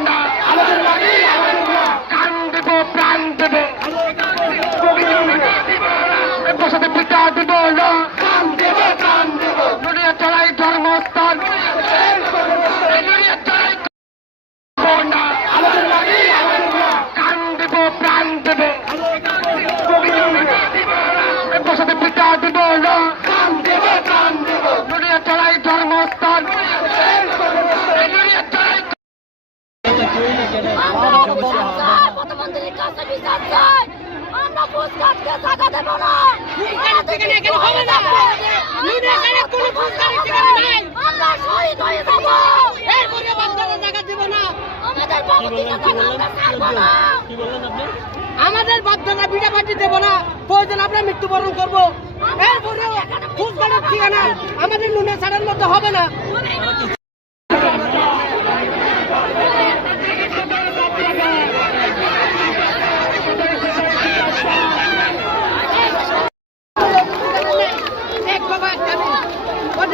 না আমাদের মাটি আমাদের মা কান দেব প্রাণ দেব বসাতে পিতা দেব না কান দেব প্রাণ দেব দুনিয়া চড়াই ধর্মস্থান দুনিয়া চড়াই না আমাদের মাটি আমাদের মা কান দেব প্রাণ দেব বসাতে পিতা দেব না কান দেব প্রাণ দেব দুনিয়া চড়াই ধর্মস্থান দুনিয়া চড়াই আমরা বিচার চাই, প্রধানমন্ত্রীর কাছে বিচার চাই। আমরা ঘুষ কাটতে টাকা দেব না। আমরা শহীদ হয়ে যাব। আমাদের বাবুটিকে টাকা আমরা ছাড়বো না। আমাদের বাধ্যতা বিটা পার্টি দেবো না প্রয়োজন আমরা মৃত্যুবরণ করব এরপরেও ফুসগাড়ের ঠিকানা আমাদের নুনে ছাড়ার মধ্যে হবে না এক বাবা একটা নেই ওদের ঠিকানা নেই আমরা বিচার চাই, প্রধানমন্ত্রীর কাছে বিচার চাই। আমরা ঘুষ কাটতে টাকা দেব না। ঠিকানা এখানে হবে না নুনে ছাড়া কোনো ফুসগাড়ের ঠিকানা নেই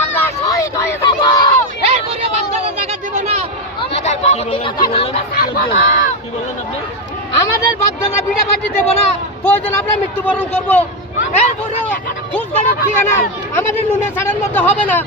আমরা শহীদ হয়ে যাব। এরপরে বাধ্যতা টাকা দেবো না আমাদের বাধ্যতা বিটা পার্টি দেবো না। প্রয়োজন আমরা মৃত্যুবরণ করব। এরপরেও ঠিকানা আমাদের নুনে ছাড়ার মধ্যে হবে না।